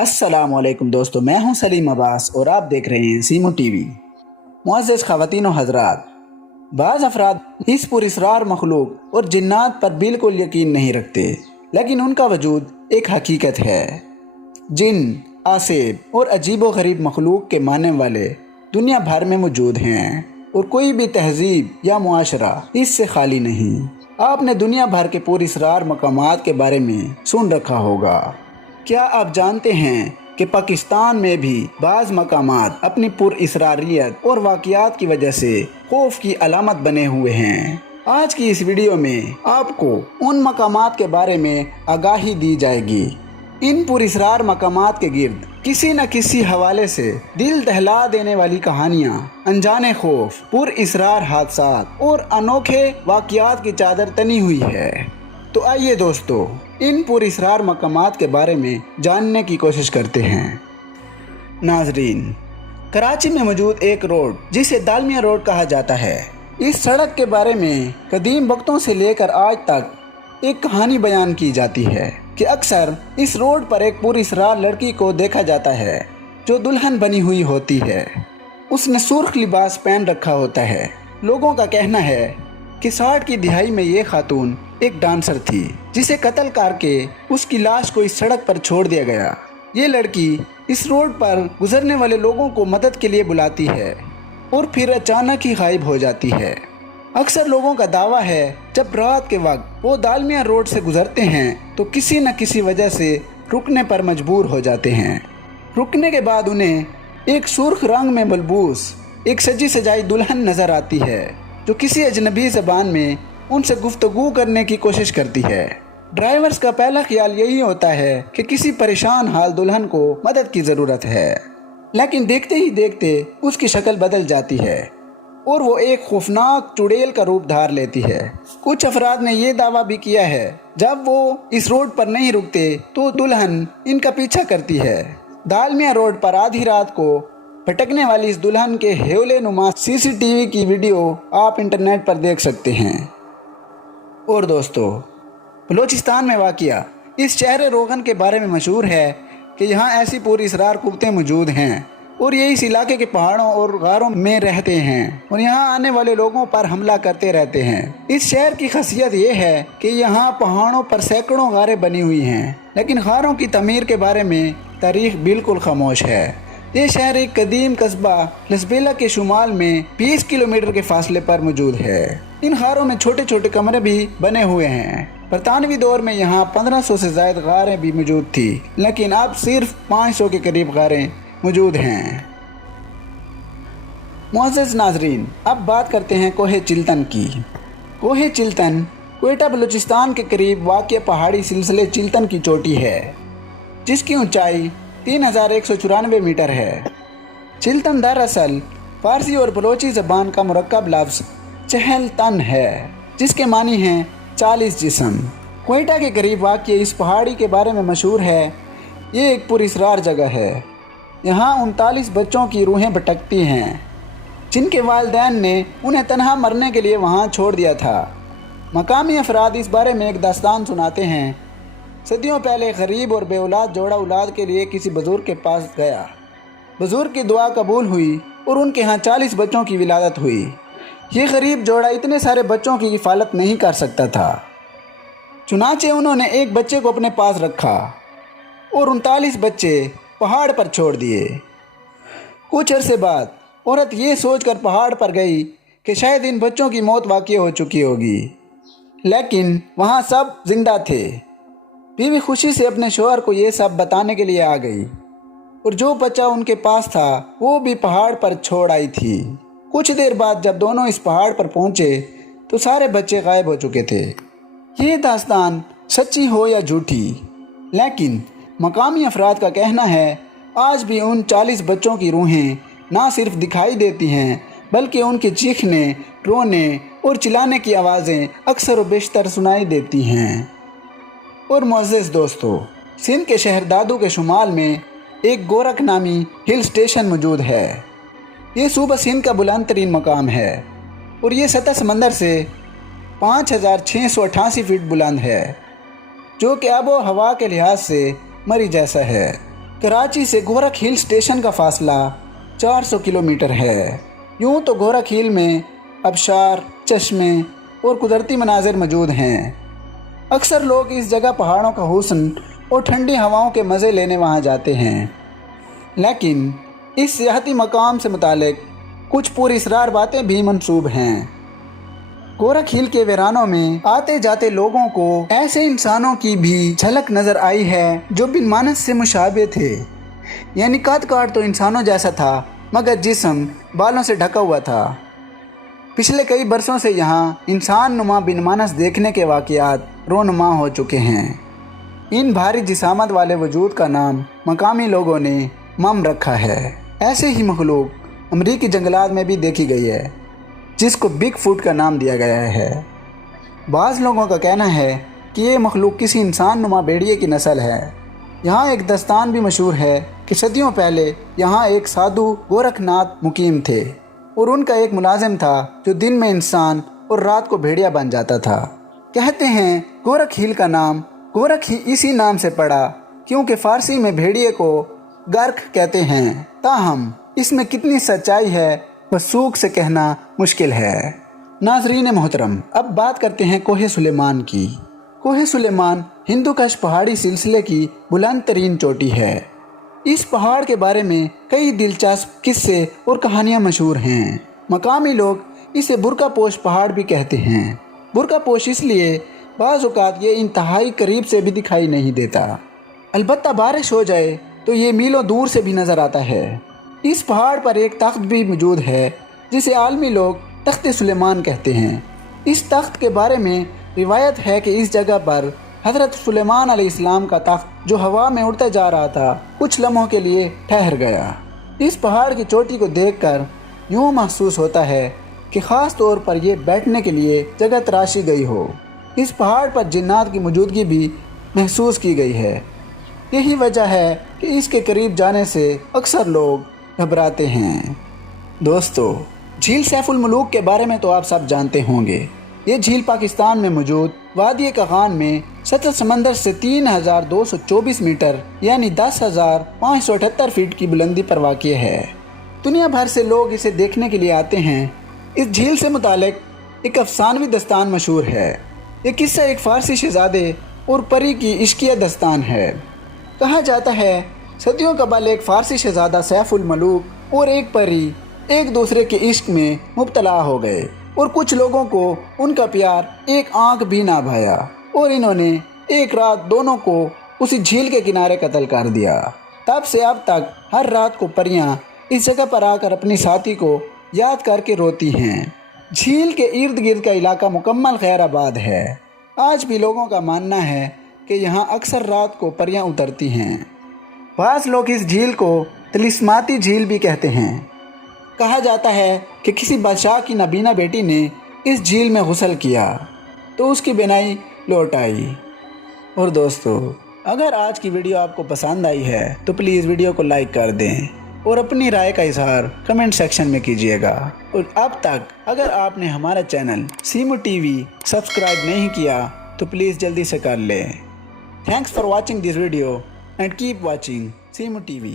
अस्सलाम वालेकुम दोस्तों, मैं हूं सलीम अब्बास और आप देख रहे हैं सीमो टीवी। मुअज़्ज़ज़ ख़वातीन व हज़रात, बाज़ अफ़राद इस पुरअसरार मखलूक और जिन्नात पर बिल्कुल यकीन नहीं रखते, लेकिन उनका वजूद एक हकीकत है। जिन, आसेब और अजीब व गरीब मखलूक के मानने वाले दुनिया भर में मौजूद हैं और कोई भी तहजीब या मुआशरा इससे खाली नहीं। आपने दुनिया भर के पुरअसरार मकामात के बारे में सुन रखा होगा। क्या आप जानते हैं कि पाकिस्तान में भी बाज़ मकामात अपनी पुरअसरारियत और वाक़ियात की वजह से खौफ की अलामत बने हुए हैं। आज की इस वीडियो में आपको उन मकामात के बारे में आगाही दी जाएगी। इन पुरअसरार मकामात के गिर्द किसी न किसी हवाले से दिल दहला देने वाली कहानियाँ, अनजाने खौफ, पुरअसरार हादसात और अनोखे वाक़ियात की चादर तनी हुई है। तो आइए दोस्तों, इन पुरअसरार मकामात के बारे में जानने की कोशिश करते हैं। नाज़रीन, कराची में मौजूद एक रोड जिसे दालमिया रोड कहा जाता है, इस सड़क के बारे में कदीम वक्तों से लेकर आज तक एक कहानी बयान की जाती है कि अक्सर इस रोड पर एक पुरअसरार लड़की को देखा जाता है जो दुल्हन बनी हुई होती है। उसने सुर्ख लिबास पहन रखा होता है। लोगों का कहना है कि 60 की दिहाई में ये खातून एक डांसर थी जिसे कत्ल करके उसकी लाश को इस सड़क पर छोड़ दिया गया। ये लड़की इस रोड पर गुजरने वाले लोगों को मदद के लिए बुलाती है और फिर अचानक ही गायब हो जाती है। अक्सर लोगों का दावा है जब रात के वक्त वो दालमिया रोड से गुजरते हैं तो किसी न किसी वजह से रुकने पर मजबूर हो जाते हैं। रुकने के बाद उन्हें एक सुर्ख रंग में मलबूस एक सजी सजाई दुल्हन नजर आती है जो किसी अजनबी ज़बान में उनसे गुफ्तगू करने की कोशिश करती है। ड्राइवर्स का पहला ख्याल यही होता है कि किसी परेशान हाल दुल्हन को मदद की ज़रूरत है, लेकिन देखते ही देखते उसकी शक्ल बदल जाती है और वो एक खौफनाक चुड़ैल का रूप धार लेती है। कुछ अफराद ने यह दावा भी किया है जब वो इस रोड पर नहीं रुकते तो दुल्हन इनका पीछा करती है। दालमिया रोड पर आधी रात को भटकने वाली इस दुल्हन के हेवले नुमा सीसीटीवी की वीडियो आप इंटरनेट पर देख सकते हैं। और दोस्तों, बलूचिस्तान में वाक़िया इस शहर रोगन के बारे में मशहूर है कि यहाँ ऐसी पुरअसरार कुत्ते मौजूद हैं और ये इस इलाके के पहाड़ों और गारों में रहते हैं और यहाँ आने वाले लोगों पर हमला करते रहते हैं। इस शहर की खासियत ये है कि यहाँ पहाड़ों पर सैकड़ों गारें बनी हुई हैं, लेकिन गारों की तमीर के बारे में तारीख बिल्कुल खामोश है। ये शहर एक कदीम कस्बा लसबेला के शुमाल में 20 किलोमीटर के फासले पर मौजूद है। इन गारों में छोटे छोटे कमरे भी बने हुए हैं। बरतानवी दौर में यहाँ 1500 से ज़ायद गारें भी मौजूद थी, लेकिन अब सिर्फ 500 के करीब गारें मौजूद हैं। मुअज़्ज़ज़ नाज़रीन, अब बात करते हैं कोहे चिल्तन की। कोहे चिल्तन क्वेटा बलूचिस्तान के करीब वाक़ पहाड़ी सिलसिले चिल्तन की चोटी है जिसकी ऊंचाई 3194 मीटर है। चिल्तन दरअसल फारसी और बलोची ज़बान का मुरक्कब लफ्ज़ चहल तन है जिसके मानी हैं 40 जिस्म। क्वेटा के करीब वाक़ इस पहाड़ी के बारे में मशहूर है। ये एक पुरअसरार जगह है। यहाँ 39 बच्चों की रूहें भटकती हैं जिनके वालिदैन ने उन्हें तन्हा मरने के लिए वहाँ छोड़ दिया था। मकामी अफराद इस बारे में एक दास्तान सुनाते हैं। सदियों पहले गरीब और बेऔलाद जोड़ा औलाद के लिए किसी बुजुर्ग के पास गया। बुजुर्ग की दुआ कबूल हुई और उनके यहाँ 40 बच्चों की विलादत हुई। ये गरीब जोड़ा इतने सारे बच्चों की हिफाजत नहीं कर सकता था, चुनाचे उन्होंने एक बच्चे को अपने पास रखा और 39 बच्चे पहाड़ पर छोड़ दिए। कुछ अरसे बाद औरत ये सोचकर पहाड़ पर गई कि शायद इन बच्चों की मौत वाक़ई हो चुकी होगी, लेकिन वहाँ सब जिंदा थे। बीवी खुशी से अपने शौहर को ये सब बताने के लिए आ गई और जो बच्चा उनके पास था वो भी पहाड़ पर छोड़ आई थी। कुछ देर बाद जब दोनों इस पहाड़ पर पहुँचे तो सारे बच्चे गायब हो चुके थे। ये दास्तान सच्ची हो या झूठी, लेकिन मकामी अफराद का कहना है आज भी उन 40 बच्चों की रूहें ना सिर्फ दिखाई देती हैं बल्कि उनके चीखने, रोने और चिल्लाने की आवाज़ें अक्सर व बेशतर सुनाई देती हैं। और मुअज़्ज़ज़ दोस्तों, सिंध के शहर दादू के शुमाल में एक गोरख नामी हिल स्टेशन मौजूद है। ये सूबा सिंध का बुलंद तरीन मकाम है और ये सतह समंदर से 5688 फीट बुलंद है, जो कि आबो हवा के लिहाज से मरी जैसा है। कराची से गोरख हिल स्टेशन का फासला 400 किलोमीटर है। यूँ तो गोरख हिल में आबशार, चश्मे और कुदरती मनाजिर मौजूद हैं। अक्सर लोग इस जगह पहाड़ों का हुस्न और ठंडी हवाओं के मज़े लेने वहाँ जाते हैं, लेकिन इस सियाहती मकाम से मुतालिक कुछ पुरअसरार बातें भी मंसूब हैं। गोरख हिल के वीरानों में आते जाते लोगों को ऐसे इंसानों की भी झलक नज़र आई है जो बिन मानस से मुशाबे थे, यानी कद काट तो इंसानों जैसा था मगर जिस्म बालों से ढका हुआ था। पिछले कई बरसों से यहाँ इंसान नुमा बिन मानस देखने के वाक़यात रोनुमा हो चुके हैं। इन भारी जिसामत वाले वजूद का नाम मकामी लोगों ने मम रखा है। ऐसे ही मखलूक अमरीकी जंगलात में भी देखी गई है, जिसको बिग फुट का नाम दिया गया है। बाज़ लोगों का कहना है कि ये मखलूक किसी इंसान नुमा भेड़िए की नस्ल है। यहाँ एक दस्तान भी मशहूर है कि सदियों पहले यहाँ एक साधु गोरखनाथ मुकीम थे और उनका एक मुलाजिम था जो दिन में इंसान और रात को भेड़िया बन जाता था। कहते हैं गोरख हिल का नाम गोरख ही इसी नाम से पड़ा क्योंकि फ़ारसी में भेड़िए को गर्ख कहते हैं। ताहम इसमें कितनी सच्चाई है वसूख से कहना मुश्किल है। नाज़रीन मोहतरम, अब बात करते हैं कोहे सुलेमान की। कोहे सुलेमान हिंदुकश पहाड़ी सिलसिले की बुलंद तरीन चोटी है। इस पहाड़ के बारे में कई दिलचस्प किस्से और कहानियाँ मशहूर हैं। मकामी लोग इसे बुरका पोश पहाड़ भी कहते हैं। बुरका पोश इसलिए बाज़ औक़ात ये इंतहाई करीब से भी दिखाई नहीं देता, अलबत्ता बारिश हो जाए तो ये मीलों दूर से भी नज़र आता है। इस पहाड़ पर एक तख्त भी मौजूद है जिसे आलमी लोग तख्त सुलेमान कहते हैं। इस तख्त के बारे में रिवायत है कि इस जगह पर हज़रत सुलेमान अलैहिस्सलाम का तख्त जो हवा में उड़ता जा रहा था कुछ लम्हों के लिए ठहर गया। इस पहाड़ की चोटी को देखकर यूँ महसूस होता है कि ख़ास तौर पर यह बैठने के लिए जगह तराशी गई हो। इस पहाड़ पर जिन्नात की मौजूदगी भी महसूस की गई है। यही वजह है कि इसके करीब जाने से अक्सर लोग घबराते हैं। दोस्तों, झील सैफुल मलूक के बारे में तो आप सब जानते होंगे। ये झील पाकिस्तान में मौजूद वादी कगान में सतह समंदर से 3224 मीटर यानी 10,578 फीट की बुलंदी पर वाक़िए है। दुनिया भर से लोग इसे देखने के लिए आते हैं। इस झील से मुतालिक एक अफसानवी दस्तान मशहूर है। ये किस्सा एक फ़ारसी शहज़ादे और परी की इश्किया दस्तान है। कहा जाता है सदियों कबल एक फ़ारसी शहज़ादा सैफुल मलूक और एक परी एक दूसरे के इश्क में मुब्तला हो गए और कुछ लोगों को उनका प्यार एक आंख भी ना भाया और इन्होंने एक रात दोनों को उसी झील के किनारे कत्ल कर दिया। तब से अब तक हर रात को परियां इस जगह पर आकर अपनी साथी को याद करके रोती हैं। झील के इर्द गिर्द का इलाका मुकम्मल खैराबाद है। आज भी लोगों का मानना है कि यहाँ अक्सर रात को परियां उतरती हैं। बाज़ लोग इस झील को तिलिस्माती झील भी कहते हैं। कहा जाता है कि किसी बादशाह की नबीना बेटी ने इस झील में गुस्ल किया तो उसकी बिनाई लौट आई। और दोस्तों, अगर आज की वीडियो आपको पसंद आई है तो प्लीज़ वीडियो को लाइक कर दें और अपनी राय का इजहार कमेंट सेक्शन में कीजिएगा। और अब तक अगर आपने हमारा चैनल सीमू टीवी सब्सक्राइब नहीं किया तो प्लीज़ जल्दी से कर लें। Thanks for watching this video and keep watching Seemu TV.